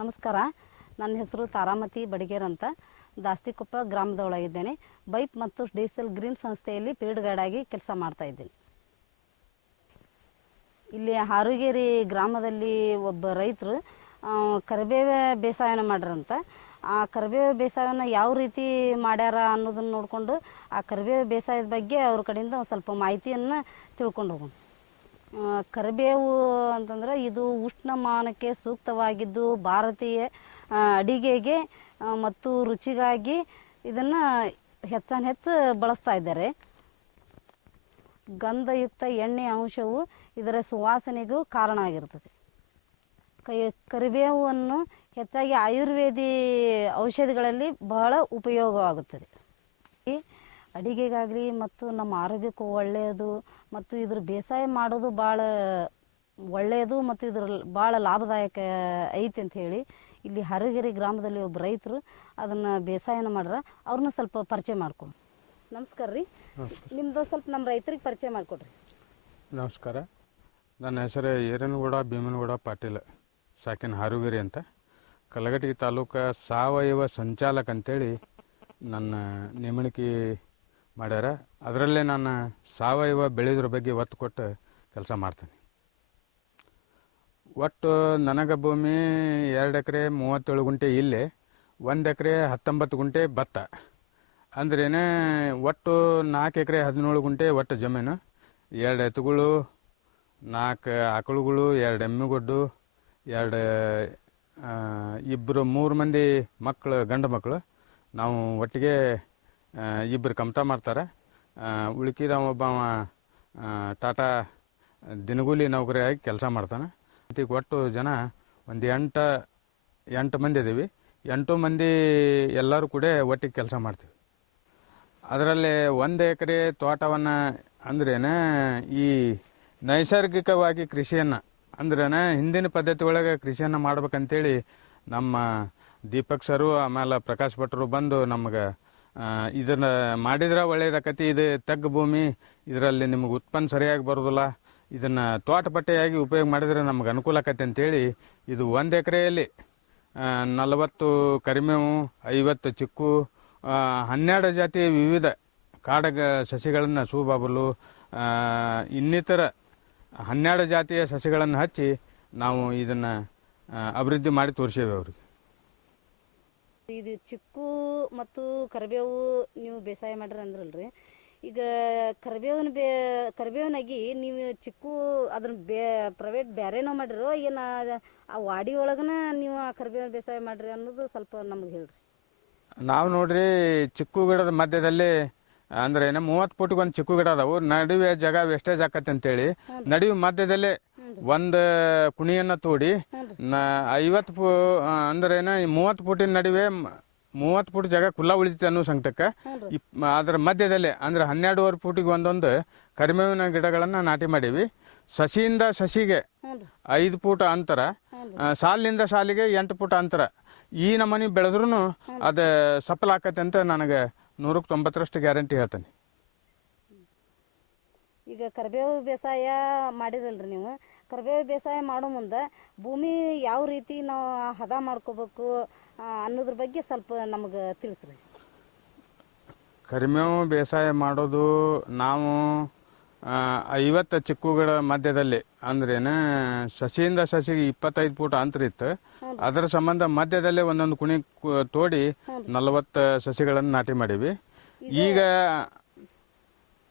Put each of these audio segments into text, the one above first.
ನಮಸ್ಕಾರ. ನನ್ನ ಹೆಸರು ತಾರಾಮತಿ ಬಡಿಗೇರ್ ಅಂತ. ದಾಸ್ತಿಕೊಪ್ಪ ಗ್ರಾಮದೊಳಗಿದ್ದೇನೆ. ಬೈಪ್ ಮತ್ತು ಡೀಸೆಲ್ ಗ್ರೀನ್ ಸಂಸ್ಥೆಯಲ್ಲಿ ಫೀಲ್ಡ್ ಗೈಡ್ ಆಗಿ ಕೆಲಸ ಮಾಡ್ತಾ ಇದ್ದೀನಿ. ಇಲ್ಲಿ ಹಾರುಗೇರಿ ಗ್ರಾಮದಲ್ಲಿ ಒಬ್ಬ ರೈತರು ಕರಿಬೇವು ಬೇಸಾಯನ ಮಾಡ್ರಂತ. ಆ ಕರಿಬೇವು ಬೇಸಾಯನ ಯಾವ ರೀತಿ ಮಾಡ್ಯಾರ ಅನ್ನೋದನ್ನು ನೋಡಿಕೊಂಡು ಆ ಕರಿಬೇವು ಬೇಸಾಯದ ಬಗ್ಗೆ ಅವ್ರ ಕಡೆಯಿಂದ ಒಂದು ಸ್ವಲ್ಪ ಮಾಹಿತಿಯನ್ನು ತಿಳ್ಕೊಂಡು ಹೋಗೋಣ. ಕರಿಬೇವು ಅಂತಂದ್ರೆ ಇದು ಉಷ್ಣಮಾನಕ್ಕೆ ಸೂಕ್ತವಾಗಿದ್ದು ಭಾರತೀಯ ಅಡಿಗೆಗೆ ಮತ್ತು ರುಚಿಗಾಗಿ ಇದನ್ನು ಹೆಚ್ಚು ಬಳಸ್ತಾ ಇದ್ದಾರೆ. ಗಂಧಯುಕ್ತ ಎಣ್ಣೆ ಅಂಶವು ಇದರ ಸುವಾಸನೆಗೂ ಕಾರಣ ಆಗಿರ್ತದೆ. ಕರಿಬೇವನ್ನು ಹೆಚ್ಚಾಗಿ ಆಯುರ್ವೇದಿ ಔಷಧಿಗಳಲ್ಲಿ ಬಹಳ ಉಪಯೋಗವಾಗುತ್ತದೆ. ಅಡಿಗೆಗಾಗಲಿ ಮತ್ತು ನಮ್ಮ ಆರೋಗ್ಯಕ್ಕೂ ಒಳ್ಳೆಯದು ಮತ್ತು ಇದ್ರ ಬೇಸಾಯ ಮಾಡೋದು ಭಾಳ ಒಳ್ಳೆಯದು ಮತ್ತು ಇದ್ರ ಭಾಳ ಲಾಭದಾಯಕ ಐತಿ ಅಂತ ಹೇಳಿ ಇಲ್ಲಿ ಹಾರುಗೇರಿ ಗ್ರಾಮದಲ್ಲಿ ಒಬ್ಬ ರೈತರು ಅದನ್ನು ಬೇಸಾಯನ ಮಾಡ್ರ. ಅವ್ರನ್ನ ಸ್ವಲ್ಪ ಪರಿಚಯ ಮಾಡ್ಕೊಂಡು. ನಮಸ್ಕಾರ ರೀ, ನಿಮ್ಮದು ಸ್ವಲ್ಪ ನಮ್ಮ ರೈತರಿಗೆ ಪರಿಚಯ ಮಾಡಿಕೊಡ್ರಿ. ನಮಸ್ಕಾರ, ನನ್ನ ಹೆಸರು ಈರನಗೌಡ ಭೀಮನಗೌಡ ಪಾಟೀಲ್, ಸಾಕಿನ ಹಾರುಗೇರಿ ಅಂತ. ಕಲಘಟಗಿ ತಾಲೂಕು ಸಾವಯವ ಸಂಚಾಲಕ ಅಂತೇಳಿ ನನ್ನ ನೇಮಣಿಕೆ ಮಾಡ್ಯಾರ. ಅದರಲ್ಲೇ ನಾನು ಸಾವಯವ ಬೆಳೆದ್ರ ಬಗ್ಗೆ ಒತ್ತು ಕೊಟ್ಟು ಕೆಲಸ ಮಾಡ್ತೀನಿ. ಒಟ್ಟು ನನಗೆ ಭೂಮಿ 2 ಎಕರೆ 37 ಗುಂಟೆ ಇಲ್ಲೇ, 1 ಎಕರೆ 19 ಗುಂಟೆ ಭತ್ತ. ಅಂದ್ರೇನೆ ಒಟ್ಟು 4 ಎಕರೆ 17 ಗುಂಟೆ ಒಟ್ಟು ಜಮೀನು. 2 ಎತ್ತುಗಳು, 4 ಆಕಳುಗಳು, 2 ಎಮ್ಮೆಗೊಡ್ಡು, 3 ಮಂದಿ ಮಕ್ಕಳು, ಗಂಡು ಮಕ್ಕಳು. ನಾವು ಒಟ್ಟಿಗೆ 2 ಕಮ್ತಾ ಮಾಡ್ತಾರೆ. ಉಳ್ಕಿದ ಒಬ್ಬ ಟಾಟಾ ದಿನಗೂಲಿ ನೌಕರಿಯಾಗಿ ಕೆಲಸ ಮಾಡ್ತಾನೆ. ಈಗ ಒಟ್ಟು ಜನ ಒಂದು 8 ಮಂದಿ ಇದ್ದೀವಿ. 8 ಮಂದಿ ಎಲ್ಲರೂ ಕೂಡ ಒಟ್ಟಿಗೆ ಕೆಲಸ ಮಾಡ್ತೀವಿ. ಅದರಲ್ಲಿ 1 ಎಕರೆ ತೋಟವನ್ನು ಅಂದ್ರೇನೆ ಈ ನೈಸರ್ಗಿಕವಾಗಿ ಕೃಷಿಯನ್ನು ಅಂದ್ರೇನೆ ಹಿಂದಿನ ಪದ್ಧತಿ ಒಳಗೆ ಕೃಷಿಯನ್ನು ಮಾಡ್ಬೇಕಂತೇಳಿ ನಮ್ಮ ದೀಪಕ್ ಸರು ಆಮೇಲೆ ಪ್ರಕಾಶ್ ಭಟ್ರು ಬಂದು ನಮ್ಗೆ ಇದನ್ನು ಮಾಡಿದ್ರೆ ಒಳ್ಳೇದಾಕತಿ, ಇದು ತಗ್ಗು ಭೂಮಿ, ಇದರಲ್ಲಿ ನಿಮಗೆ ಉತ್ಪನ್ನ ಸರಿಯಾಗಿ ಬರೋದಿಲ್ಲ, ಇದನ್ನು ತೋಟ ಪಟ್ಟೆಯಾಗಿ ಉಪಯೋಗ ಮಾಡಿದರೆ ನಮ್ಗೆ ಅನುಕೂಲ ಆಕತಿ ಅಂತೇಳಿ ಇದು 1 ಎಕರೆಯಲ್ಲಿ 40 ಕರಿಮೇವು, 50 ಚಿಕ್ಕು, 12 ಜಾತಿ ವಿವಿಧ ಕಾಡ ಸಸಿಗಳನ್ನು, ಸೂಬಾಬಲು, ಇನ್ನಿತರ 12 ಜಾತಿಯ ಸಸಿಗಳನ್ನು ಹಚ್ಚಿ ನಾವು ಇದನ್ನು ಅಭಿವೃದ್ಧಿ ಮಾಡಿ ತೋರಿಸೇವೆ ಅವ್ರಿಗೆ. ಇದು ಚಿಕ್ಕು ಮತ್ತು ಕರಿಬೇವು ನೀವು ಬೇಸಾಯ ಮಾಡ್ರಿ ಅಂದ್ರಲ್ರಿ. ಈಗ ಕರಿಬೇವನಾಗಿ ನೀವು ಚಿಕ್ಕು ಅದನ್ನ ಪ್ರೈವೇಟ್ ಬೇರೆನೋ ಮಾಡಿರೋ ಏನು ಆ ವಾಡಿ ಒಳಗನ ನೀವು ಆ ಕರಿಬೇವಿನ ಬೇಸಾಯ ಮಾಡ್ರಿ ಅನ್ನೋದು ಸ್ವಲ್ಪ ನಮ್ಗೆ ಹೇಳ್ರಿ. ನಾವು ನೋಡ್ರಿ, ಚಿಕ್ಕು ಗಿಡದ ಮಧ್ಯದಲ್ಲಿ ಅಂದ್ರೆ 30 ಫುಟ್ಗೆ ಒಂದು ಚಿಕ್ಕು ಗಿಡ ಅದಾವು. ನಡುವೆ ಜಾಗ ವೇಸ್ಟೇಜ್ ಆಕತ್ತೆ ಅಂತೇಳಿ ನಡುವೆ ಮಧ್ಯದಲ್ಲೇ ಒಂದು ಕುಣಿಯನ್ನು ತೋಡಿ 50 ಅಂದ್ರೆ 30 ಫುಟಿನ ನಡುವೆ 30 ಫುಟ್ ಜಾಗ ಕುಲ್ಲ ಉಳಿತೈತೆ ಅನ್ನೋ ಸಂಕಟಕ್ಕೆ ಅದರ ಮಧ್ಯದಲ್ಲೇ ಅಂದ್ರೆ 12.5 ಫುಟಿಗೆ ಒಂದೊಂದು ಕರಿಮೇವಿನ ಗಿಡಗಳನ್ನು ನಾಟಿ ಮಾಡೀವಿ. ಸಸಿಯಿಂದ ಸಸಿಗೆ 5 ಫುಟ್ ಅಂತರ, ಸಾಲಿನಿಂದ ಸಾಲಿಗೆ 8 ಫುಟ್ ಅಂತರ. ಈ ನಮೂನಿ ಬೆಳೆದ್ರೂ ಅದು ಸಫಲ ಆಕತ್ತೆ ಅಂತ ನನಗೆ 190% ಗ್ಯಾರಂಟಿ ಹೇಳ್ತೇನೆ. ಈಗ ಕರಿಬೇವು ಬೇಸಾಯ ಮಾಡಿರಲ್ರಿ ನೀವು, ಕರಿಬೇವು ಬೇಸಾಯ ಮಾಡೋ ಮುಂದೆ ಭೂಮಿ ಯಾವ ರೀತಿ ನಾವು ಹದ ಮಾಡ್ಕೋಬೇಕು ಅನ್ನೋದ್ರ ಬಗ್ಗೆ ಸ್ವಲ್ಪ ನಮಗೆ ತಿಳಿಸ್ರಿ. ಕರಿಮೇವು ಬೇಸಾಯ ಮಾಡೋದು ನಾವು 50 ಚಿಕ್ಕುಗಳ ಮಧ್ಯದಲ್ಲಿ ಅಂದ್ರೇನ ಸಸಿಯಿಂದ ಸಸಿಗೆ 25 ಫುಟ್ ಅಂತರ ಇತ್ತು. ಅದರ ಸಂಬಂಧ ಮಧ್ಯದಲ್ಲೇ ಒಂದೊಂದು ಕುಣಿ ತೋಡಿ 40 ಸಸಿಗಳನ್ನು ನಾಟಿ ಮಾಡೀವಿ. ಈಗ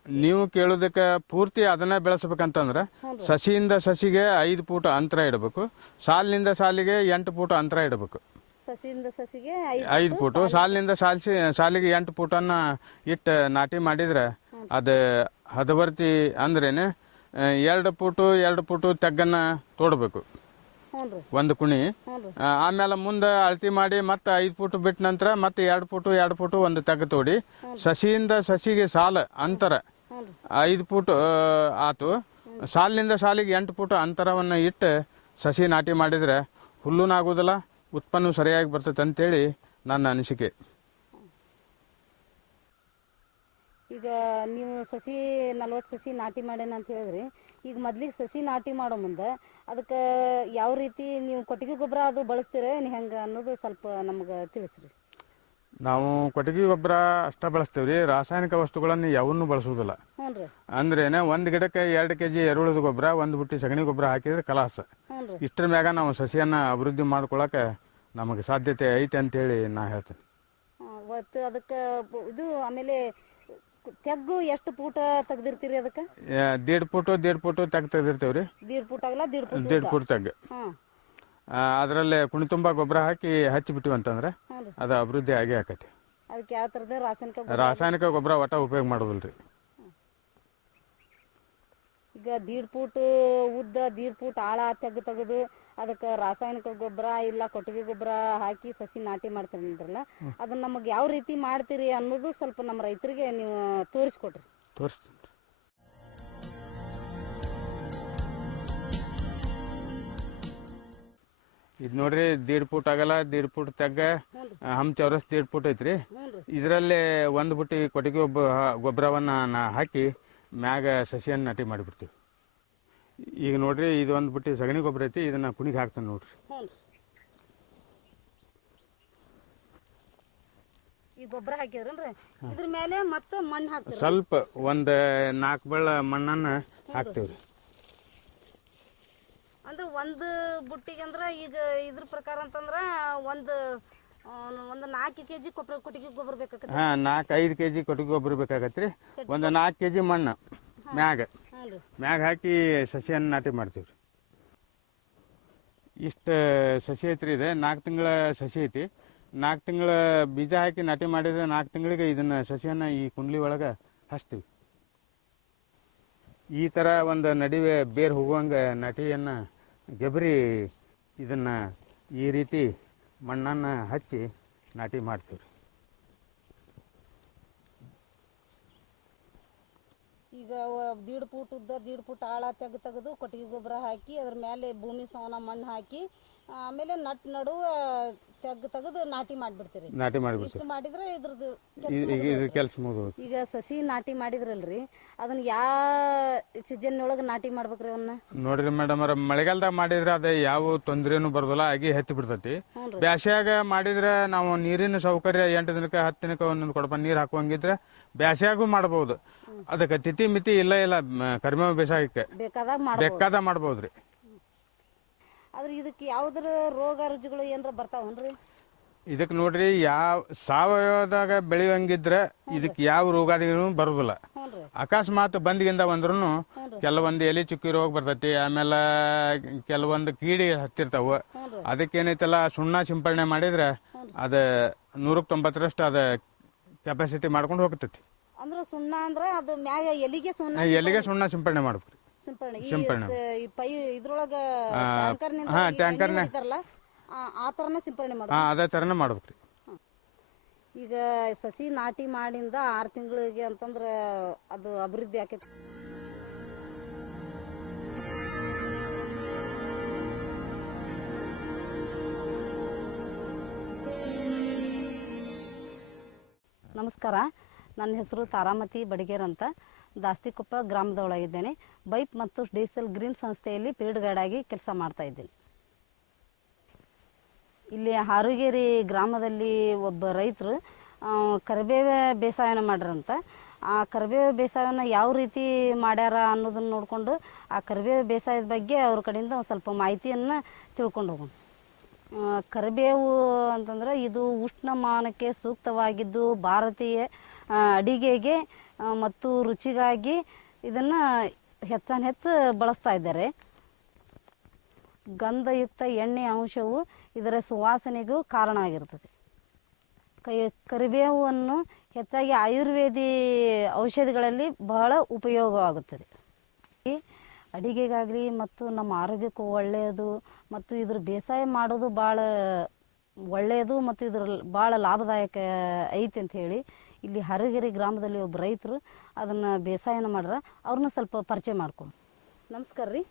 ನೀವು ಕೇಳೋದಕ್ಕೆ ಪೂರ್ತಿ ಅದನ್ನ ಬೆಳೆಸ್ಬೇಕಂತಂದ್ರೆ ಸಸಿಯಿಂದ ಸಸಿಗೆ 5 ಫುಟ್ ಅಂತರ ಇಡಬೇಕು, ಸಾಲಿನಿಂದ ಸಾಲಿಗೆ 8 ಫುಟ್ ಅಂತರ ಇಡಬೇಕು. ಸಸಿಯಿಂದ ಸಸಿಗೆ 5 ಫುಟ್, ಸಾಲಿನಿಂದ ಸಾಲಿಗೆ 8 ಫುಟನ್ನ ಇಟ್ಟು ನಾಟಿ ಮಾಡಿದ್ರೆ ಅದು ಹದವರ್ತಿ ಅಂದ್ರೇನೆ 2 ಫುಟ್ ತೆಗ್ಗನ್ನ ತೋಡಬೇಕು ಒಂದು ಕುಣಿ. ಆಮೇಲೆ ಮುಂದೆ ಅಳತಿ ಮಾಡಿ ಮತ್ತೆ 5 ಫುಟ್ ಬಿಟ್ಟ ನಂತರ ಮತ್ತೆ 2 ಫುಟ್ ಒಂದು ತೆಗ್ಗ ತೋಡಿ ಸಸಿಯಿಂದ ಸಸಿಗೆ ಸಾಲ ಅಂತರ 5 ಫುಟ್ ಆತು. ಸಾಲಿನಿಂದ ಸಾಲಿಗೆ 8 ಫುಟ್ ಅಂತರವನ್ನು ಇಟ್ಟು ಸಸಿ ನಾಟಿ ಮಾಡಿದ್ರೆ ಹುಲ್ಲುನಾಗೋದಿಲ್ಲ, ಉತ್ಪನ್ನ ಸರಿಯಾಗಿ ಬರ್ತೈತೆ ಅಂತೇಳಿ ನನ್ನ ಅನಿಸಿಕೆ. ಈಗ ನೀವು ಸಸಿ 40 ಸಸಿ ನಾಟಿ ಮಾಡ್ಯಾನ ಅಂತ ಹೇಳಿದ್ರಿ. ಈಗ ಮೊದ್ಲಿಗೆ ಸಸಿ ನಾಟಿ ಮಾಡೋ ಮುಂದೆ ಅದಕ್ಕೆ ಯಾವ ರೀತಿ ನೀವು ಕೊಟ್ಟಿಗೆ ಗೊಬ್ಬರ ಅದು ಬಳಸ್ತೀರ ಹೆಂಗೆ ಅನ್ನೋದು ಸ್ವಲ್ಪ ನಮ್ಗೆ ತಿಳಿಸ್ರಿ. ನಾವು ಕೊಟ್ಟಿಗೆ ಗೊಬ್ಬರ ಅಷ್ಟ ಬಳಸ್ತೀವಿ ರೀ, ರಾಸಾಯನಿಕ ವಸ್ತುಗಳನ್ನು ಯಾವನ್ನೂ ಬಳಸೋದಿಲ್ಲ. ಹ್ಞೂ ರೀ. ಅಂದ್ರೇನೆ ಒಂದು ಗಿಡಕ್ಕೆ 2 kg ಎರುಳದ ಗೊಬ್ಬರ, 1 ಬುಟ್ಟಿ ಸಗಣಿ ಗೊಬ್ಬರ ಹಾಕಿದ್ರೆ ಕಲಾಸ. ಹ್ಞೂ ರೀ. ಇಷ್ಟರ ಮ್ಯಾಗ ನಾವು ಸಸಿಯನ್ನು ಅಭಿವೃದ್ಧಿ ಮಾಡ್ಕೊಳಕ್ಕೆ ನಮಗೆ ಸಾಧ್ಯತೆ ಐತೆ ಅಂತೇಳಿ ನಾ ಹೇಳ್ತೇನೆ. ಮತ್ತು ಅದಕ್ಕೆ ಇದು ಆಮೇಲೆ ತೆಗ್ಗು ಎಷ್ಟು ಫೂಟ ತೆಗ್ದಿರ್ತೀರಿ ಅದಕ್ಕೆ? 1.5 ಫೂಟ್ ತೆಗ್ದಿರ್ತೇವೆ ರೀ. 1.5 ಫೂಟ್ ಆಗಲ್ಲ, 1.5 ಫೂಟ್ ತೆಗ್ಗು. ಹಾಂ. ಅದರಲ್ಲೇ ಕುಣಿ ತುಂಬ ಗೊಬ್ಬರ ಹಾಕಿ ಹಚ್ಚಿಬಿಟ್ಟಿವಿ ಅಂತಂದ್ರೆ ಹ್ಞೂ ರೀ. ಅದು ಅಭಿವೃದ್ಧಿ ಆಗೇ ಆಕೈತಿ. ಅದಕ್ಕೆ ಯಾವ ಥರದ ರಾಸಾಯನಿಕ ಗೊಬ್ಬರ ಒಟ್ಟ ಉಪಯೋಗ ಮಾಡೋದಿಲ್ಲ ರೀ. ಈಗ 1.5 ಫೂಟ್ ಉದ್ದ 1.5 ಫೂಟ್ ಆಳ ತೆಗೆದು ಅದಕ್ಕೆ ರಾಸಾಯನಿಕ ಗೊಬ್ಬರ ಇಲ್ಲ ಕೊಟ್ಟಿಗೆ ಗೊಬ್ಬರ ಹಾಕಿ ಸಸಿ ನಾಟಿ ಮಾಡ್ತೀರಿ ಅಂದ್ರಲ್ಲ, ಅದನ್ನ ನಮಗೆ ಯಾವ ರೀತಿ ಮಾಡ್ತೀರಿ ಅನ್ನೋದು ಸ್ವಲ್ಪ ನಮ್ಮ ರೈತರಿಗೆ ನೀವು ತೋರಿಸ್ಕೊಡ್ರಿ. ತೋರಿಸ್ತೀನಿ. ಇದು ನೋಡ್ರಿ 1.5 ಫೂಟ್ ಆಗಲ್ಲ, 1.5 ಫೂಟ್ ತೆಗ್ಗ, ಹಮ್ ಚೌರಸ್ 1.5 ಫೂಟ್ ಐತ್ರಿ. ಇದರಲ್ಲೇ 1 ಬುಟ್ಟಿ ಕೊಟ್ಟಿಗೆ ಗೊಬ್ಬರವನ್ನು ಹಾಕಿ ಮ್ಯಾಗ ಸಸಿಯನ್ನು ನಾಟಿ ಮಾಡಿಬಿಡ್ತೀವಿ. ಈಗ ನೋಡ್ರಿ ಇದು 1 ಬುಟ್ಟಿ ಸಗಣಿ ಗೊಬ್ಬರ ಐತಿ, ಇದನ್ನ ಕುಣಿಗೆ ಹಾಕ್ತಾನೆ ನೋಡ್ರಿ. ಈ ಗೊಬ್ಬರ ಹಾಕಿದ್ರಲ್ರಿ, ಇದ್ರ ಮೇಲೆ ಮತ್ತೆ ಮಣ್ಣು ಹಾಕ್ತೀವಿ. ಸ್ವಲ್ಪ ಒಂದು 4 ಬಳ್ಳ ಮಣ್ಣನ್ನು ಹಾಕ್ತೀವ್ರಿ. ಅಂದ್ರೆ 1 ಬುಟ್ಟಿಗೆ ಅಂದ್ರೆ ಈಗ ಇದ್ರ ಪ್ರಕಾರ ಅಂತಂದ್ರೆ ಒಂದು 4 kg ಕೊಟ್ಟಿಗೆ ಗೊಬ್ಬರ ಬೇಕಾಗತ್ತೆ. 4-5 kg ಕೊಟ್ಟಿಗೆ ಗೊಬ್ಬರ ಬೇಕಾಗತ್ರಿ. ಒಂದು 4 kg ಮಣ್ಣು ಮ್ಯಾಗ ಹಾಕಿ ಸಸಿಯನ್ನು ನಾಟಿ ಮಾಡ್ತೀವಿ. ಇಷ್ಟು ಸಸಿ ಐತ್ರಿ. ಇದೆ 4 ತಿಂಗಳ ಸಸಿ ಐತಿ. 4 ತಿಂಗಳ ಬೀಜ ಹಾಕಿ ನಾಟಿ ಮಾಡಿದ್ರೆ 4 ತಿಂಗಳಿಗೆ ಇದನ್ನ ಸಸಿಯನ್ನು ಈ ಕುಂಡ್ಲಿ ಒಳಗೆ ಹಚ್ತೀವಿ. ಈ ಥರ ಒಂದು ನಡುವೆ ಬೇರು ಹೋಗುವಂಗೆ ನಾಟಿಯನ್ನು ಗೆಬರಿ ಇದನ್ನ ಈ ರೀತಿ ಮಣ್ಣನ್ನು ಹಚ್ಚಿ ನಾಟಿ ಮಾಡ್ತೀವಿ. ಈಗ 1.5 ಫೂಟ್ ಉದ್ದ 1.5 ಫೂಟ್ ಆಳ ತೆಗೆದು ಕೊಟ್ಟಿಗೆ ಗೊಬ್ಬರ ಹಾಕಿ ಅದ್ರ ಮೇಲೆ ಭೂಮಿ ಸವನ ಮಣ್ಣು ಹಾಕಿ ಆಮೇಲೆ ನಡುವ ತೆಗೆದು ನಾಟಿ ಮಾಡಿಬಿಡ್ತೀರಿ. ನಾಟಿ ಮಾಡಿಬಿಡ್ತೀವಿ. ಇಷ್ಟು ಮಾಡಿದ್ರೆ ಇದ್ರದ್ದು ಕೆಲಸ ಮುಗಿದು. ಈಗ ಸಸಿ ನಾಟಿ ಮಾಡಿದ್ರಲ್ರಿ, ಅದನ್ನ ಯಾವ ಸೀಸನ್ ಒಳಗೆ ನಾಟಿ ಮಾಡ್ಬೇಕ್ರಿ ಅವನ್ನ? ನೋಡ್ರಿ ಮೇಡಮ್ ಅವ್ರ, ಮಳೆಗಾಲದಾಗ ಮಾಡಿದ್ರೆ ಅದೇ ಯಾವ ತೊಂದ್ರೆನೂ ಬರೋದಿಲ್ಲ, ಆಗಿ ಹತ್ತಿ ಬಿಡ್ತೈತಿ. ಬ್ಯಾಸ್ಯಾಗ ಮಾಡಿದ್ರೆ ನಾವು ನೀರಿನ ಸೌಕರ್ಯ 8 ದಿನಕ್ಕೆ 10 ದಿನಕ್ಕೆ ಒಂದೊಂದು ಕೊಡಪ ನೀರು ಹಾಕುವಂಗಿದ್ರೆ ಬ್ಯಾಸ್ಯಾಗೂ ಮಾಡ್ಬೋದು. ಅದಕ್ಕೆ ತಿಥಿ ಮಿತಿ ಇಲ್ಲ ಕರಿಮೇವು ಬೇಸಾಯಕ್ಕೆ ಬೇಕಾದ ಮಾಡ್ಬೋದ್ರಿ. ಆದ್ರೆ ಇದಕ್ಕೆ ಯಾವ್ದ್ರ ರೋಗ ರುಜಿಗಳು ಏನಾರ ಬರ್ತಾವನ್ರಿ? ಇದಕ್ಕೆ ನೋಡ್ರಿ, ಯಾವ ಸಾವಯವದಾಗ ಬೆಳೆಯುವಂಗಿದ್ರೆ ಇದಕ್ಕೆ ಯಾವ ರೋಗಾದಿಗಳು ಬರೋದಿಲ್ಲ. ಅಕಸ್ಮಾತ್ ಬಂದ್ಗಿಂದ ಬಂದ್ರೂ ಕೆಲವೊಂದು ಎಲೆ ಚುಕ್ಕಿ ರೋಗ ಬರ್ತೈತಿ, ಆಮೇಲೆ ಕೆಲವೊಂದು ಕೀಡಿ ಹತ್ತಿರ್ತಾವ. ಅದಕ್ಕೇನೈತಲ್ಲ ಸುಣ್ಣ ಸಿಂಪಡಣೆ ಮಾಡಿದ್ರೆ ಅದ 190ರಷ್ಟು ಅದ ಕೆಪಾಸಿಟಿ ಮಾಡ್ಕೊಂಡು ಹೋಗ್ತೈತಿ. ಅಂದ್ರೆ ಸುಣ್ಣ ಅಂದ್ರೆ ಅದು ಮ್ಯಾಗ ಎಲ್ಲಿಗೆ ಸುಣ್ಣ ಸಿಂಪಡಣೆ ಮಾಡ್ಬೇಕು. ಸಿಂಪಡಣೆ ಇದ್ರೊಳಗ ಆ ತರನ ಸಿಂಪಡಣೆ ಮಾಡ್ಬೇಕು. ಅದೇ ತರನೇ ಮಾಡ್ಬೇಕ್ರಿ. ಈಗ ಸಸಿ ನಾಟಿ ಮಾಡಿಂದ 6 ತಿಂಗಳಿಗೆ ಅಂತಂದ್ರೆ ಅದು ಅಭಿವೃದ್ಧಿ ಆಕೈತಿ. ನಮಸ್ಕಾರ, ನನ್ನ ಹೆಸರು ತಾರಾಮತಿ ಬಡಿಗೇರ್ ಅಂತ, ದಾಸ್ತಿಕೊಪ್ಪ ಗ್ರಾಮದೊಳಗಿದ್ದೇನೆ. ಬೈಪ್ ಮತ್ತು ಡೀಸೆಲ್ ಗ್ರೀನ್ ಸಂಸ್ಥೆಯಲ್ಲಿ ಫೀಲ್ಡ್ ಗೈಡ್ ಆಗಿ ಕೆಲಸ ಮಾಡ್ತಾ ಇದ್ದೀನಿ. ಇಲ್ಲಿ ಹಾರುಗೇರಿ ಗ್ರಾಮದಲ್ಲಿ ಒಬ್ಬ ರೈತರು ಕರಿಬೇವು ಬೇಸಾಯನ ಮಾಡ್ರಂತ. ಆ ಕರಿಬೇವು ಬೇಸಾಯನ ಯಾವ ರೀತಿ ಮಾಡ್ಯಾರ ಅನ್ನೋದನ್ನು ನೋಡಿಕೊಂಡು ಆ ಕರಿಬೇವು ಬೇಸಾಯದ ಬಗ್ಗೆ ಅವ್ರ ಕಡೆಯಿಂದ ಒಂದು ಸ್ವಲ್ಪ ಮಾಹಿತಿಯನ್ನು ತಿಳ್ಕೊಂಡು ಹೋಗೋಣ. ಕರಿಬೇವು ಅಂತಂದ್ರೆ ಇದು ಉಷ್ಣಮಾನಕ್ಕೆ ಸೂಕ್ತವಾಗಿದ್ದು ಭಾರತೀಯ ಅಡಿಗೆಗೆ ಮತ್ತು ರುಚಿಗಾಗಿ ಇದನ್ನು ಹೆಚ್ಚು ಬಳಸ್ತಾ ಇದ್ದಾರೆ. ಗಂಧಯುಕ್ತ ಎಣ್ಣೆ ಅಂಶವು ಇದರ ಸುವಾಸನೆಗೂ ಕಾರಣ ಆಗಿರ್ತದೆ. ಕರಿಬೇವನ್ನು ಹೆಚ್ಚಾಗಿ ಆಯುರ್ವೇದಿ ಔಷಧಿಗಳಲ್ಲಿ ಬಹಳ ಉಪಯೋಗವಾಗುತ್ತದೆ. ಅಡಿಗೆಗಾಗಲಿ ಮತ್ತು ನಮ್ಮ ಆರೋಗ್ಯಕ್ಕೂ ಒಳ್ಳೆಯದು, ಮತ್ತು ಇದ್ರ ಬೇಸಾಯ ಮಾಡೋದು ಭಾಳ ಒಳ್ಳೆಯದು ಮತ್ತು ಇದ್ರ ಭಾಳ ಲಾಭದಾಯಕ ಐತಿ ಅಂತ ಹೇಳಿ ಇಲ್ಲಿ ಹಾರುಗೇರಿ ಗ್ರಾಮದಲ್ಲಿ ಒಬ್ಬ ರೈತರು ಅದನ್ನು ಬೇಸಾಯನ ಮಾಡ್ರ. ಅವ್ರನ್ನ ಸ್ವಲ್ಪ ಪರಿಚಯ ಮಾಡ್ಕೊಡಿ. ನಮಸ್ಕಾರ ರೀ,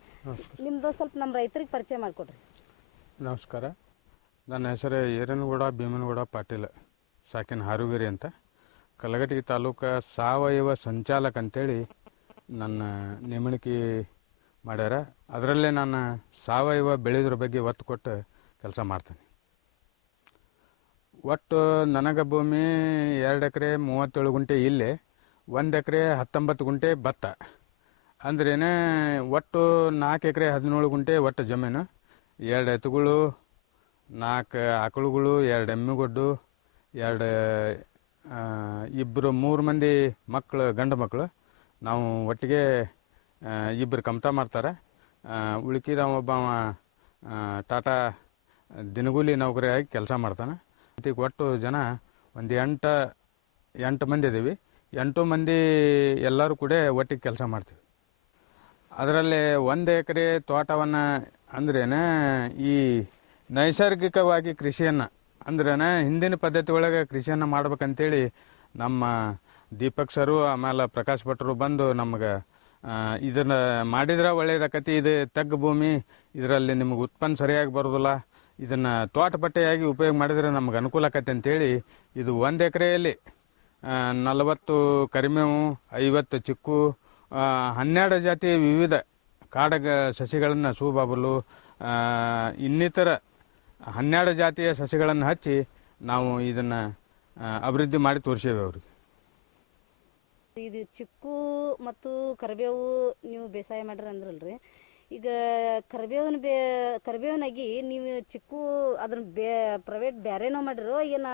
ನಿಮ್ದು ಸ್ವಲ್ಪ ನಮ್ಮ ರೈತರಿಗೆ ಪರಿಚಯ ಮಾಡಿಕೊಡ್ರಿ. ನಮಸ್ಕಾರ, ನನ್ನ ಹೆಸರು ಈರನಗೌಡ ಭೀಮನಗೌಡ ಪಾಟೀಲ್ ಸಾಕಿನ ಹಾರುಗೇರಿ ಅಂತ. ಕಲಘಟಗಿ ತಾಲೂಕು ಸಾವಯವ ಸಂಚಾಲಕ ಅಂತೇಳಿ ನನ್ನ ನೇಮಣಿಕೆ ಮಾಡ್ಯಾರ. ಅದರಲ್ಲೇ ನಾನು ಸಾವಯವ ಬೆಳೆಯೋದ್ರ ಬಗ್ಗೆ ಒತ್ತು ಕೊಟ್ಟು ಕೆಲಸ ಮಾಡ್ತೀನಿ. ಒಟ್ಟು ನನಗೆ ಭೂಮಿ 2 ಎಕರೆ 37 ಗುಂಟೆ ಇಲ್ಲೇ, 1 ಎಕರೆ 19 ಗುಂಟೆ ಭತ್ತ. ಅಂದ್ರೇನೆ ಒಟ್ಟು 4 ಎಕರೆ 17 ಗುಂಟೆ ಒಟ್ಟು ಜಮೀನು. 2 ಎತ್ತುಗಳು, 4 ಆಕಳುಗಳು, 2 ಎಮ್ಮೆಗೊಡ್ಡು, 2 3 ಮಂದಿ ಮಕ್ಕಳು, ಗಂಡು ಮಕ್ಕಳು. ನಾವು ಒಟ್ಟಿಗೆ 2 ಕಮ್ತಾ ಮಾಡ್ತಾರೆ. ಉಳ್ಕಿದ ಒಬ್ಬವ ಟಾಟಾ ದಿನಗೂಲಿ ನೌಕರಿಯಾಗಿ ಕೆಲಸ ಮಾಡ್ತಾನೆ. ಒಟ್ಟು ಜನ ಒಂದು 8 ಮಂದಿ ಇದ್ದೀವಿ. 8 ಮಂದಿ ಎಲ್ಲರೂ ಕೂಡ ಒಟ್ಟಿಗೆ ಕೆಲಸ ಮಾಡ್ತೀವಿ. ಅದರಲ್ಲಿ 1 ಎಕರೆ ತೋಟವನ್ನು ಅಂದ್ರೇನೆ ಈ ನೈಸರ್ಗಿಕವಾಗಿ ಕೃಷಿಯನ್ನು ಅಂದ್ರೇನೆ ಹಿಂದಿನ ಪದ್ಧತಿ ಒಳಗೆ ಕೃಷಿಯನ್ನು ಮಾಡ್ಬೇಕಂತೇಳಿ ನಮ್ಮ ದೀಪಕ್ ಸರು ಆಮೇಲೆ ಪ್ರಕಾಶ್ ಭಟ್ರು ಬಂದು ನಮಗೆ ಇದನ್ನು ಮಾಡಿದ್ರೆ ಒಳ್ಳೇದಾಕತಿ, ಇದು ತಗ್ಗು ಭೂಮಿ, ಇದರಲ್ಲಿ ನಿಮಗೆ ಉತ್ಪನ್ನ ಸರಿಯಾಗಿ ಬರೋದಿಲ್ಲ, ಇದನ್ನು ತೋಟ ಪಟ್ಟೆಯಾಗಿ ಉಪಯೋಗ ಮಾಡಿದರೆ ನಮ್ಗೆ ಅನುಕೂಲ ಆಕತಿ ಅಂತೇಳಿ ಇದು 1 ಎಕರೆಯಲ್ಲಿ 40 ಕರಿಮೇವು, 50 ಚಿಕ್ಕು, 12 ಜಾತಿ ವಿವಿಧ ಕಾಡ ಸಸಿಗಳನ್ನು, ಸೂಬಾಬಲು, ಇನ್ನಿತರ 12 ಜಾತಿಯ ಸಸಿಗಳನ್ನು ಹಚ್ಚಿ ನಾವು ಇದನ್ನು ಅಭಿವೃದ್ಧಿ ಮಾಡಿ ತೋರಿಸೇವೆ ಅವ್ರಿಗೆ. ಇದು ಚಿಕ್ಕು ಮತ್ತು ಕರಿಬೇವು ನೀವು ಬೇಸಾಯ ಮಾಡ್ರಿ ಅಂದ್ರಲ್ರಿ. ಈಗ ಕರಿಬೇವನಾಗಿ ನೀವು ಚಿಕ್ಕು ಅದನ್ನ ಪ್ರೈವೇಟ್ ಬೇರೆನೋ ಮಾಡಿರೋ ಏನು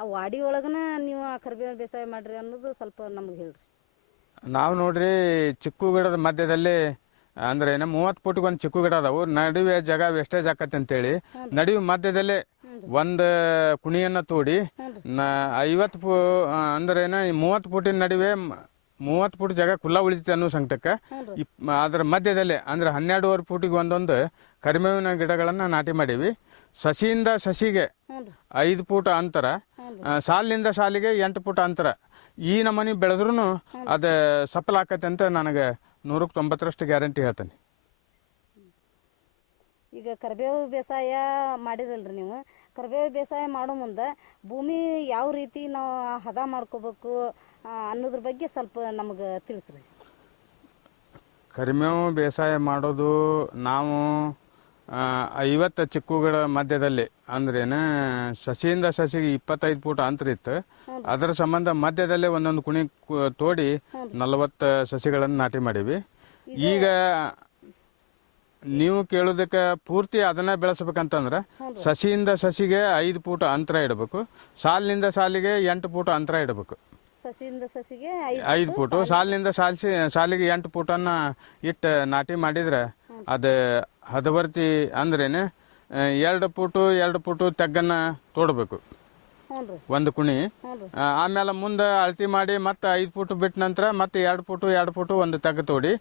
ಆ ವಾಡಿ ಒಳಗನ ನೀವು ಆ ಕರಿಬೇವಿನ ಬೇಸಾಯ ಮಾಡ್ರಿ ಅನ್ನೋದು ಸ್ವಲ್ಪ ನಮ್ಗೆ ಹೇಳ್ರಿ. ನಾವು ನೋಡ್ರಿ ಚಿಕ್ಕು ಗಿಡದ ಮಧ್ಯದಲ್ಲಿ ಅಂದ್ರೆ 30 ಫುಟ್ಗೆ ಒಂದು ಚಿಕ್ಕು ಗಿಡ ಅದಾವು. ನಡುವೆ ಜಾಗ ವೇಸ್ಟೇಜ್ ಆಕತ್ತೆ ಅಂತೇಳಿ ನಡುವೆ ಮಧ್ಯದಲ್ಲೇ ಒಂದು ಕುಣಿಯನ್ನು ತೋಡಿ 50 ಅಂದ್ರೆ 30 ಫುಟಿನ ನಡುವೆ 30 ಫುಟ್ ಜಾಗ ಖುಲ್ಲಾ ಉಳಿತೈತೆ ಅನ್ನೋ ಸಂಕಟಕ್ಕೆ ಅದರ ಮಧ್ಯದಲ್ಲೇ ಅಂದ್ರೆ 12.5 ಫುಟಿಗೆ ಒಂದೊಂದು ಕರಿಮೇವಿನ ಗಿಡಗಳನ್ನು ನಾಟಿ ಮಾಡೀವಿ. ಸಸಿಯಿಂದ ಸಸಿಗೆ 5 ಫುಟ್ ಅಂತರ, ಸಾಲಿನಿಂದ ಸಾಲಿಗೆ 8 ಫುಟ್ ಅಂತರ. ಈ ನಮೂನಿ ಬೆಳೆದ್ರೂ ಅದು ಸಫಲ ಆಕತ್ತೆ ಅಂತ ನನಗೆ 190% ಗ್ಯಾರಂಟಿ ಹೇಳ್ತೇನೆ. ಈಗ ಕರಿಬೇವು ಬೇಸಾಯ ಮಾಡಿರಲ್ರಿ ನೀವು, ಕರಿಬೇವು ಬೇಸಾಯ ಮಾಡೋ ಮುಂದೆ ಭೂಮಿ ಯಾವ ರೀತಿ ನಾವು ಹದ ಮಾಡ್ಕೋಬೇಕು ಅನ್ನೋದ್ರ ಬಗ್ಗೆ ಸ್ವಲ್ಪ ನಮಗೆ ತಿಳಿಸ್ರಿ. ಕರಿಮೇವು ಬೇಸಾಯ ಮಾಡೋದು ನಾವು 50 ಚಿಕ್ಕುಗಳ ಮಧ್ಯದಲ್ಲಿ ಅಂದ್ರೇನ ಸಸಿಯಿಂದ ಸಸಿಗೆ 25 ಫುಟ್ ಅಂತರ ಇತ್ತು. ಅದರ ಸಂಬಂಧ ಮಧ್ಯದಲ್ಲೇ ಒಂದೊಂದು ಕುಣಿ ತೋಡಿ 40 ಸಸಿಗಳನ್ನು ನಾಟಿ ಮಾಡೀವಿ. ಈಗ ನೀವು ಕೇಳೋದಕ್ಕೆ ಪೂರ್ತಿ ಅದನ್ನ ಬೆಳೆಸ್ಬೇಕಂತಂದ್ರೆ ಸಸಿಯಿಂದ ಸಸಿಗೆ 5 ಫುಟ್ ಅಂತರ ಇಡಬೇಕು, ಸಾಲಿನಿಂದ ಸಾಲಿಗೆ 8 ಫುಟ್ ಅಂತರ ಇಡಬೇಕು. ಸಸಿಯಿಂದ ಸಸಿಗೆ 5 ಫುಟ್, ಸಾಲಿನಿಂದ ಸಾಲಿಗೆ 8 ಫುಟನ್ನ ಇಟ್ಟು ನಾಟಿ ಮಾಡಿದ್ರೆ ಅದು ಹದವರ್ತಿ ಅಂದ್ರೇನೆ 2 ಫುಟ್ ತೆಗ್ಗನ್ನ ತೋಡಬೇಕು ಒಂದು ಕುಣಿ. ಆಮೇಲೆ ಮುಂದೆ ಅಳತಿ ಮಾಡಿ ಮತ್ತೆ 5 ಫುಟ್ ಬಿಟ್ಟ ನಂತರ ಮತ್ತೆ 2 ಫುಟ್ ಒಂದು ತೆಗ್ಗ ತೋಡಿ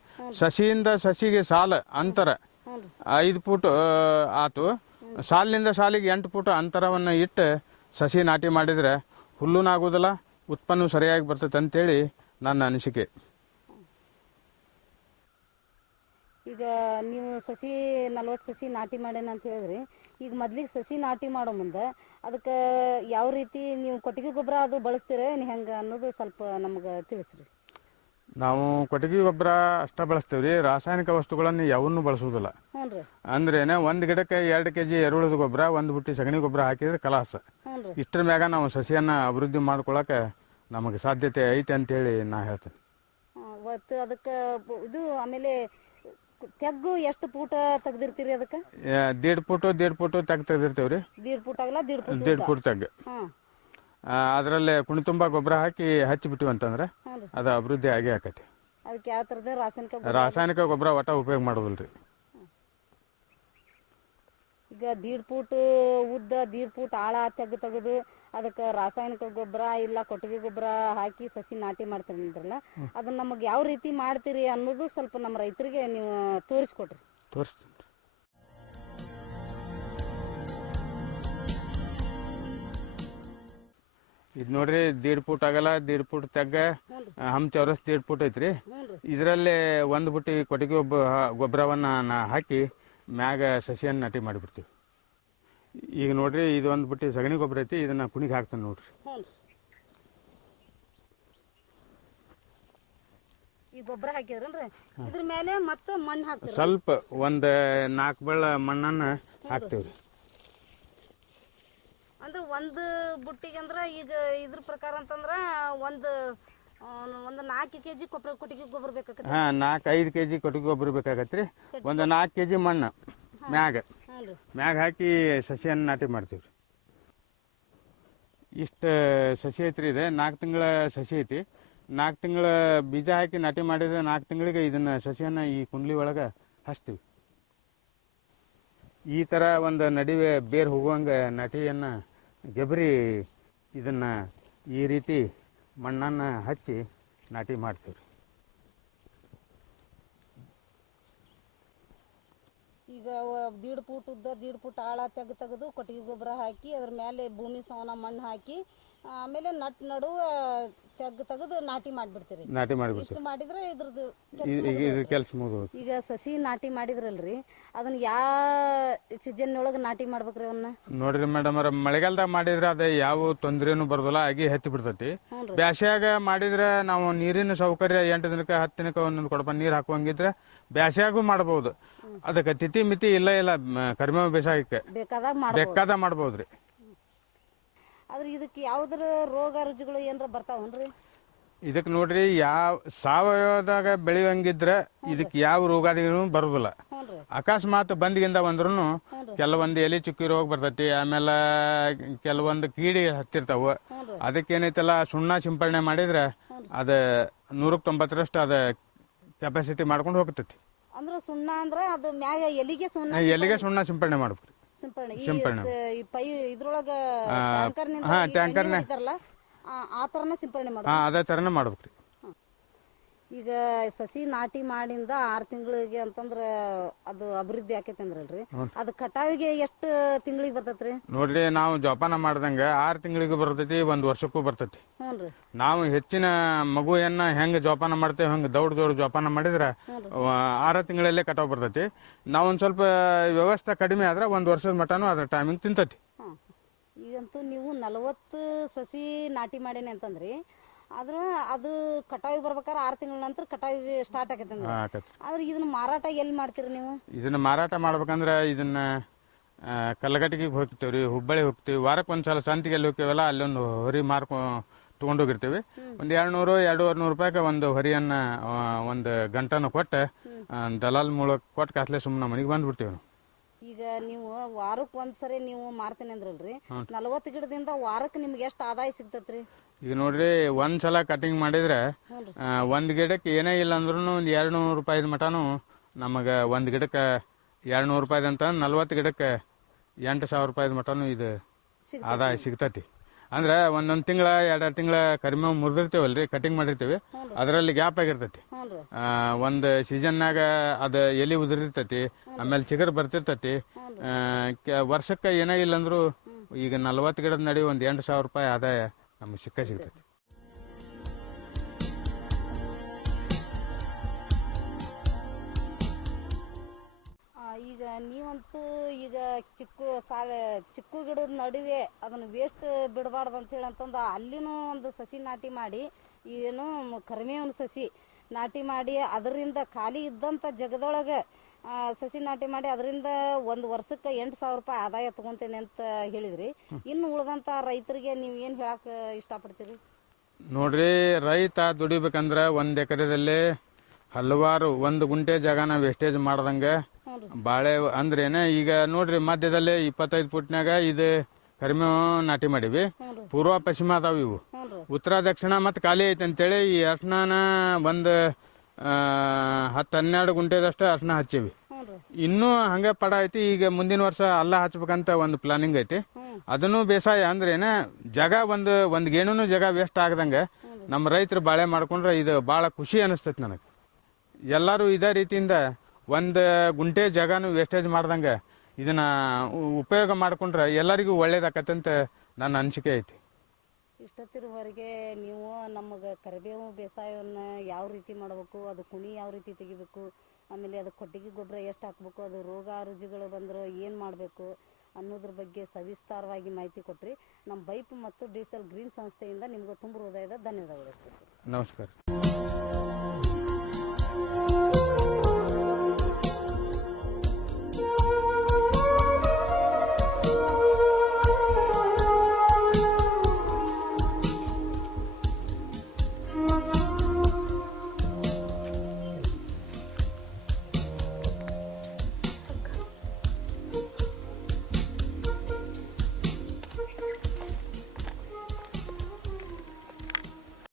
ಸಸಿಯಿಂದ ಸಸಿಗೆ ಸಾಲ ಅಂತರ 5 ಫುಟ್ ಆತು. ಸಾಲಿನಿಂದ ಸಾಲಿಗೆ 8 ಫುಟ್ ಅಂತರವನ್ನು ಇಟ್ಟು ಸಸಿ ನಾಟಿ ಮಾಡಿದ್ರೆ ಹುಲ್ಲುನಾಗೋದಿಲ್ಲ, ಉತ್ಪನ್ನ ಸರಿಯಾಗಿ ಬರ್ತೈತೆ ಅಂತೇಳಿ ನನ್ನ ಅನಿಸಿಕೆ. ಈಗ ನೀವು ಸಸಿ 40 ಸಸಿ ನಾಟಿ ಮಾಡೇನ ಅಂತ ಹೇಳಿದ್ರಿ. ಈಗ ಮೊದ್ಲಿಗೆ ಸಸಿ ನಾಟಿ ಮಾಡೋ ಮುಂದೆ ಅದಕ್ಕೆ ಯಾವ ರೀತಿ ನೀವು ಕೊಟ್ಟಿಗೆ ಗೊಬ್ಬರ ಅದು ಬಳಸ್ತೀರ ಹೆಂಗೆ ಅನ್ನೋದು ಸ್ವಲ್ಪ ನಮ್ಗೆ ತಿಳಿಸ್ರಿ. ನಾವು ಕೊಟ್ಟಿಗೆ ಗೊಬ್ಬರ ಅಷ್ಟ ಬಳಸ್ತೀವ್ರಿ, ರಾಸಾಯನಿಕ ವಸ್ತುಗಳನ್ನು ಯಾವನ್ನೂ ಬಳಸೋದಿಲ್ಲ. ಅಂದ್ರೇನೆ 1 ಗಿಡಕ್ಕೆ 2 kg ಎರುಳದ ಗೊಬ್ಬರ, 1 ಬುಟ್ಟಿ ಸಗಣಿ ಗೊಬ್ಬರ ಹಾಕಿದ್ರೆ ಕಲಾಸ. ಇಷ್ಟರ ಮ್ಯಾಗ ನಾವು ಸಸಿಯನ್ನ ಅಭಿವೃದ್ಧಿ ಮಾಡ್ಕೊಳಕ್ಕೆ ನಮಗೆ ಸಾಧ್ಯತೆ ಐತೆ ಅಂತೇಳಿ ನಾ ಹೇಳ್ತೇನೆ. ಅವತ್ತು ಅದಕ್ಕೆ ಇದು ಆಮೇಲೆ ತೆಗ್ಗು ಎಷ್ಟು ಫೂಟ ತೆಗ್ದಿರ್ತೀರಿ ಅದಕ್ಕೆ? 1.5 ಫುಟ್ ತೆಗ್ ತೆಗ್ದಿರ್ತೇವ್ರಿ. 1.5 ಫೂಟ್ ಆಗಲ್ಲ, 1.5 ಫುಟ್ ತೆಗ್. ಅದರಲ್ಲೇ ಕುಣಿ ತುಂಬಾ ಗೊಬ್ಬರ ಹಾಕಿ ಹಚ್ಚಿಬಿಟ್ಟಿವಿ ಅಂತಂದ್ರೆ ಅದು ಅಭಿವೃದ್ಧಿ ಆಗೇ ಆಕತಿ. ಅದಕ್ಕೆ ಯಾವ ಥರದ ರಾಸಾಯನಿಕ ಗೊಬ್ಬರ ಒಟ್ಟ ಉಪಯೋಗ ಮಾಡೋದಿಲ್ರಿ. ಈಗ 1.5 ಫೂಟ್ ಉದ್ದ 1.5 ಫೂಟ್ ಆಳ ತೆಗೆದು ಅದಕ್ಕೆ ರಾಸಾಯನಿಕ ಗೊಬ್ಬರ ಇಲ್ಲ ಕೊಟ್ಟಿಗೆ ಗೊಬ್ಬರ ಹಾಕಿ ಸಸಿ ನಾಟಿ ಮಾಡ್ತೀರಿ ಅಂದ್ರಲ್ಲ, ಅದನ್ನ ನಮಗೆ ಯಾವ ರೀತಿ ಮಾಡ್ತೀರಿ ಅನ್ನೋದು ಸ್ವಲ್ಪ ನಮ್ಮ ರೈತರಿಗೆ ನೀವು ತೋರಿಸ್ಕೊಡ್ರಿ. ತೋರಿಸ್ತೀನಿ. ಇದು ನೋಡ್ರಿ 1.5 ಫುಟ್ ಆಗಲ್ಲ, 1.5 ಫುಟ್ ತೆಗ್ಗ, ಹಮ್ ಚೌರಸ್ 1.5 ಫುಟ್ ಐತ್ರಿ. ಇದರಲ್ಲೇ 1 ಬುಟ್ಟಿ ಕೊಟ್ಟಿಗೆ ಗೊಬ್ಬರವನ್ನ ಹಾಕಿ ಮ್ಯಾಗ ಸಸಿಯನ್ನು ನಾಟಿ ಮಾಡಿಬಿಡ್ತೀವಿ. ಈಗ ನೋಡ್ರಿ ಇದು 1 ಬುಟ್ಟಿ ಸಗಣಿ ಗೊಬ್ಬರ ಐತಿ, ಇದನ್ನ ಕುಣಿಗೆ ಹಾಕ್ತಾನೆ ನೋಡ್ರಿ. ಈ ಗೊಬ್ಬರ ಹಾಕಿದ್ರಲ್ರಿ ಇದ್ರ ಮೇಲೆ ಮತ್ತೆ ಮಣ್ಣು ಹಾಕ್ತೀರಿ ಸ್ವಲ್ಪ ಒಂದು 4 ಬಳ್ಳ ಮಣ್ಣನ್ನ ಹಾಕ್ತೀವ್ರಿ. ಅಂದ್ರೆ ಒಂದು ಬುಟ್ಟಿಗೆ ಅಂದ್ರ ಈಗ ಇದ್ರ ಪ್ರಕಾರ ಅಂತಂದ್ರ ಒಂದು 4 kg ಕೊಟ್ಟಿಗೆ ಗೊಬ್ಬರ ಬೇಕಾಗತ್ತೆ. 4-5 kg ಕೊಟ್ಟಿಗೆ ಗೊಬ್ಬರ ಬೇಕಾಗತ್ರಿ. ಒಂದು 4 kg ಮಣ್ಣು ಮ್ಯಾಗ ಹಾಕಿ ಸಸಿಯನ್ನು ನಾಟಿ ಮಾಡ್ತೀವ್ರಿ. ಇಷ್ಟು ಸಸಿ ಐತ್ರಿ. ಇದೆ 4 ತಿಂಗಳ ಸಸಿ ಐತಿ. 4 ತಿಂಗಳ ಬೀಜ ಹಾಕಿ ನಾಟಿ ಮಾಡಿದ್ರೆ 4 ತಿಂಗಳಿಗೆ ಇದನ್ನ ಸಸಿಯನ್ನು ಈ ಕುಂಡ್ಲಿ ಒಳಗೆ ಹಚ್ತೀವಿ. ಈ ಥರ ಒಂದು ನಡುವೆ ಬೇರು ಹೋಗುವಂಗೆ ನಾಟಿಯನ್ನು ಗೆಬರಿ ಇದನ್ನ ಈ ರೀತಿ ಮಣ್ಣನ್ನು ಹಚ್ಚಿ ನಾಟಿ ಮಾಡ್ತೀವಿ. ಈಗ 1.5 ಫೂಟ್ ಉದ್ದ 1.5 ಫೂಟ್ ಆಳ ತೆಗೆದು ಕೊಟ್ಟಿಗೆ ಗೊಬ್ಬರ ಹಾಕಿ ಅದ್ರ ಮೇಲೆ ಭೂಮಿ ಸವನ ಮಣ್ಣು ಹಾಕಿ ಆಮೇಲೆ ನಡುವ ತೆಗೆದು ನಾಟಿ ಮಾಡಿಬಿಡ್ತೀರಿ. ನಾಟಿ ಮಾಡಿಬಿಡ್ತೀವಿ. ಇಷ್ಟು ಮಾಡಿದ್ರೆ ಇದ್ರದ್ದು ಕೆಲಸ ಮುಗಿದು. ಈಗ ಸಸಿ ನಾಟಿ ಮಾಡಿದ್ರಲ್ರಿ ಅದನ್ನ ಯಾವ ಸೀಸನ್ ಒಳಗೆ ನಾಟಿ ಮಾಡ್ಬೇಕ್ರಿ ಅವನ್ನ? ನೋಡ್ರಿ ಮೇಡಮ್ ಅವ್ರ, ಮಳೆಗಾಲದಾಗ ಮಾಡಿದ್ರೆ ಅದೇ ಯಾವ ತೊಂದ್ರೆನೂ ಬರೋದಿಲ್ಲ, ಆಗಿ ಹತ್ತಿ ಬಿಡ್ತೈತಿ. ಬ್ಯಾಸ್ಯಾಗ ಮಾಡಿದ್ರೆ ನಾವು ನೀರಿನ ಸೌಕರ್ಯ 8 ದಿನಕ್ಕೆ 10 ದಿನಕ್ಕೆ ಒಂದೊಂದು ಕೊಡಪ ನೀರು ಹಾಕುವಂಗಿದ್ರೆ ಬ್ಯಾಸ್ಯಾಗೂ ಮಾಡಬಹುದು. ಅದಕ್ಕೆ ತಿಥಿ ಮಿತಿ ಇಲ್ಲ ಕರಿಮೇವು ಬೇಸಾಯಕ್ಕೆ ಬೇಕಾದ ಮಾಡಬಹುದ್ರಿ. ಆದ್ರೆ ಇದಕ್ಕೆ ಯಾವ್ದ್ರ ರೋಗ ರುಜಿಗಳು ಏನಾರ ಬರ್ತಾವನ್ರಿ? ಇದಕ್ಕೆ ನೋಡ್ರಿ, ಯಾವ ಸಾವಯವದಾಗ ಬೆಳೆಯಂಗಿದ್ರೆ ಇದಕ್ಕೆ ಯಾವ ರೋಗಾದಿಗಳು ಬರೋದಿಲ್ಲ. ಅಕಸ್ಮಾತ್ ಬಂದ್ಗಿಂದ ಬಂದ್ರು ಕೆಲವೊಂದು ಎಲೆ ಚುಕ್ಕಿ ರೋಗ ಬರ್ತೈತಿ. ಆಮೇಲೆ ಕೆಲವೊಂದು ಕೀಡಿ ಹತ್ತಿರ್ತಾವ. ಅದಕ್ಕೇನೈತಲ್ಲ ಸುಣ್ಣ ಸಿಂಪಡಣೆ ಮಾಡಿದ್ರೆ ಅದ 190ರಷ್ಟು ಅದ ಕೆಪಾಸಿಟಿ ಮಾಡ್ಕೊಂಡು ಹೋಗ್ತೈತಿ. ಅಂದ್ರೆ ಸುಣ್ಣ ಅಂದ್ರೆ ಅದು ಮ್ಯಾಗ ಎಲ್ಲಿಗೆ ಸುಣ್ಣ ಸಿಂಪಡಣೆ ಮಾಡ್ಬೇಕು. ಸಿಂಪಡಣೆ ಇದ್ರೊಳಗ ಟ್ಯಾಂಕರ್ನ ಆ ತರನ ಸಿಂಪಡಣೆ ಮಾಡ್ಬೇಕು. ಅದೇ ತರನೇ ಮಾಡ್ಬೇಕ್ರಿ. ಈಗ ಸಸಿ ನಾಟಿ ಮಾಡಿಂದ 6 ತಿಂಗಳಿಗೆ ಅಂತಂದ್ರ ಅದು ಅಭಿವೃದ್ಧಿ ಆಕೈತಿ ಅಂದ್ರಲ್ರಿ, ಅದು ಕಟಾವಿಗೆ ಎಷ್ಟು ತಿಂಗಳಿಗೆ ಬರ್ತೈತ್ರಿ? ನೋಡ್ರಿ, ನಾವು ಜೋಪಾನ ಮಾಡ್ದಂಗ 6 ತಿಂಗಳಿಗೆ ಬರ್ತೈತಿ, 1 ವರ್ಷಕ್ಕೂ ಬರ್ತೈತಿ. ನಾವು ಹೆಚ್ಚಿನ ಮಗುವನ್ನ ಹೆಂಗ್ ಜೋಪಾನ ಮಾಡ್ತೇವೆ ಹಂಗ ದೌಡ್ ಜೋಪಾನ ಮಾಡಿದ್ರೆ 6 ತಿಂಗಳಲ್ಲೇ ಕಟಾವ್ ಬರ್ತೈತಿ. ನಾವೊಂದ್ ಸ್ವಲ್ಪ ವ್ಯವಸ್ಥೆ ಕಡಿಮೆ ಆದ್ರೆ 1 ವರ್ಷದ ಮಟನು ಅದ್ರ ಟೈಮಿಂಗ್ ತಿಂತೈತಿ. ಈಗಂತೂ ನೀವು 40 ಸಸಿ ನಾಟಿ ಮಾಡೇನಿ ಅಂತಂದ್ರಿ, ಆದ್ರ ಅದು ಕಟಾವಿಗೆ ಬರ್ಬೇಕಾದ್ರೆ 6 ತಿಂಗಳ ನಂತರ ಕಟಾವಿಗೆ ಸ್ಟಾರ್ಟ್ ಆಕೈತೆ. ಆದ್ರೆ ಇದನ್ನ ಮಾರಾಟ ಎಲ್ಲಿ ಮಾಡ್ತೀರಿ ನೀವು? ಇದನ್ನ ಮಾರಾಟ ಮಾಡ್ಬೇಕಂದ್ರೆ ಇದನ್ನ ಕಲ್ಲಗಟ್ಟಿಗೆ ಹೋಗ್ತೇವ್ರಿ, ಹುಬ್ಬಳ್ಳಿ ಹೋಗ್ತೀವಿ. ವಾರಕ್ಕೆ ಒಂದ್ಸಲ ಸಂತಿಗೆ ಎಲ್ಲಿ ಹೋಗ್ತೇವಲ್ಲ ಅಲ್ಲೊಂದು ಹೊರಿ ತಗೊಂಡೋಗಿರ್ತೀವಿ. ಒಂದು 200-250 ರೂಪಾಯಿಗೆ ಒಂದು ಹೊರಿಯನ್ನ ಒಂದು ಗಂಟನ ಕೊಟ್ಟು ದಲಾಲ್ ಮೂಲಕ ಕೊಟ್ಟು ಕಾಸ್ಲೆ ಸುಮ್ಮನೆ ಮನೆಗೆ ಬಂದ್ಬಿಡ್ತೀವಿ ನಾವು. ಈಗ ನೀವು ವಾರಕ್ಕೆ ಒಂದ್ಸರಿ ನೀವು ಮಾರ್ತೀನಿ ಅಂದ್ರಲ್ರಿ, 40 ಗಿಡದಿಂದ ವಾರಕ್ಕೆ ನಿಮ್ಗೆ ಎಷ್ಟು ಆದಾಯ ಸಿಗ್ತೈತ್ರಿ? ಈಗ ನೋಡ್ರಿ, ಒಂದ್ಸಲ ಕಟಿಂಗ್ ಮಾಡಿದ್ರೆ ಒಂದ್ ಗಿಡಕ್ಕೆ ಏನೇ ಇಲ್ಲ ಅಂದ್ರೂ ಒಂದು 200 ರೂಪಾಯಿ ಮಟನು ನಮಗೆ ಒಂದ್ ಗಿಡಕ್ಕೆ 200 ರೂಪಾಯಿದಂತ 40 ಗಿಡಕ್ಕೆ 8,000 ರೂಪಾಯಿ ಮಟನು ಇದು ಆದಾಯ ಸಿಗ್ತೈತಿ. ಅಂದ್ರೆ ಒಂದೊಂದ್ ತಿಂಗಳ 2 ತಿಂಗಳ ಕರಿಮೇವು ಮುರಿದಿರ್ತೇವಲ್ರಿ, ಕಟಿಂಗ್ ಮಾಡಿರ್ತೀವಿ, ಅದರಲ್ಲಿ ಗ್ಯಾಪ್ ಆಗಿರ್ತೈತಿ. ಒಂದು ಸೀಸನ್ನಾಗ ಅದ ಎಲಿ ಉದುರಿರ್ತೈತಿ, ಆಮೇಲೆ ಚಿಗರ್ ಬರ್ತಿರ್ತೈತಿ. ವರ್ಷಕ್ಕೆ ಏನೇ ಇಲ್ಲ ಅಂದ್ರು ಈಗ 40 ಗಿಡದ ನಡಿ ಒಂದು 8,000 ರೂಪಾಯಿ ಆದಾಯ ನಮ್ಗೆ ಸಿಗ್ತೈತಿ. ಈಗ ನೀವಂತೂ ಈಗ ಚಿಕ್ಕು ಗಿಡದ ನಡುವೆ ಅದನ್ನ ವೇಸ್ಟ್ ಬಿಡಬಾರ್ದು ಅಂತ ಹೇಳಿ ಅಂತಂದು ಅಲ್ಲಿನೂ ಒಂದು ಸಸಿ ನಾಟಿ ಮಾಡಿ, ಏನು ಕರಿಮೇವಿನ ಸಸಿ ನಾಟಿ ಮಾಡಿ ಅದರಿಂದ ಖಾಲಿ ಇದ್ದಂಥ ಜಗದೊಳಗೆ ಸಸಿ ನಾಟಿ ಮಾಡಿ ಅದರಿಂದ 1 ವರ್ಷಕ್ಕೆ 8,000 ರೂಪಾಯಿ ಆದಾಯ ತಗೊಂತೇನೆ ಅಂತ ಹೇಳಿದ್ರಿ. ಇನ್ನು ಉಳಿದಂಥ ರೈತರಿಗೆ ನೀವು ಏನು ಹೇಳಕ್ ಇಷ್ಟಪಡ್ತೀರಿ? ನೋಡ್ರಿ, ರೈತ ದುಡಿಬೇಕಂದ್ರೆ 1 ಎಕರೆದಲ್ಲಿ ಹಲವಾರು 1 ಗುಂಟೆ ಜಾಗನ ವೇಸ್ಟೇಜ್ ಮಾಡ್ದಂಗೆ ಬಾಳೆ ಅಂದ್ರೇನೆ. ಈಗ ನೋಡ್ರಿ, ಮಧ್ಯದಲ್ಲಿ 25 ಫುಟ್ನಾಗ ಇದು ಕರಿಮೇವು ನಾಟಿ ಮಾಡಿವಿ. ಪೂರ್ವ ಪಶ್ಚಿಮ ಅದಾವ ಇವು. ಉತ್ತರ ದಕ್ಷಿಣ ಮತ್ತೆ ಖಾಲಿ ಐತೆ ಅಂತೇಳಿ ಈ ಅರ್ಶನ ಒಂದು 10-12 ಗುಂಟೆದಷ್ಟು ಅರ್ಶನ ಹಚ್ಚಿವಿ. ಇನ್ನೂ ಹಂಗೆ ಪಡ ಐತಿ. ಈಗ ಮುಂದಿನ ವರ್ಷ ಅಲ್ಲ ಹಚ್ಬೇಕಂತ ಒಂದು ಪ್ಲಾನಿಂಗ್ ಐತಿ. ಅದನ್ನು ಬೇಸಾಯ ಅಂದ್ರೇನ ಜಾಗ ಒಂದು ಗೇಣುನು ಜಾಗ ವೇಸ್ಟ್ ಆಗದಂಗೆ ನಮ್ಮ ರೈತರು ಬಾಳೆ ಮಾಡ್ಕೊಂಡ್ರೆ ಇದು ಭಾಳ ಖುಷಿ ಅನಿಸ್ತೈತಿ ನನಗೆ. ಎಲ್ಲರೂ ಇದೇ ರೀತಿಯಿಂದ 1 ಗುಂಟೆ ಜಾಗನು ವೇಸ್ಟೇಜ್ ಮಾಡ್ದಂಗೆ ಇದನ್ನ ಉಪಯೋಗ ಮಾಡ್ಕೊಂಡ್ರೆ ಎಲ್ಲರಿಗೂ ಒಳ್ಳೇದಾಕತ್ತಂತ ನನ್ನ ಅನಿಸಿಕೆ ಐತಿ. ಇಷ್ಟೊತ್ತಿನವರೆಗೆ ನೀವು ನಮಗೆ ಕರಿಬೇವು ಬೇಸಾಯವನ್ನು ಯಾವ ರೀತಿ ಮಾಡಬೇಕು, ಅದು ಕುಣಿ ಯಾವ ರೀತಿ ತೆಗಿಬೇಕು, ಆಮೇಲೆ ಅದು ಕೊಟ್ಟಿಗೆ ಗೊಬ್ಬರ ಎಷ್ಟು ಹಾಕಬೇಕು, ಅದು ರೋಗ ರುಜಿಗಳು ಬಂದ್ರೆ ಏನು ಮಾಡಬೇಕು ಅನ್ನೋದ್ರ ಬಗ್ಗೆ ಸವಿಸ್ತಾರವಾಗಿ ಮಾಹಿತಿ ಕೊಟ್ರಿ. ನಮ್ಮ ಬೈಪ್ ಮತ್ತು ಡಿಜಿಟಲ್ ಗ್ರೀನ್ ಸಂಸ್ಥೆಯಿಂದ ನಿಮ್ಗೆ ತುಂಬ ಹೃದಯದ ಧನ್ಯವಾದಗಳು. ನಮಸ್ಕಾರ.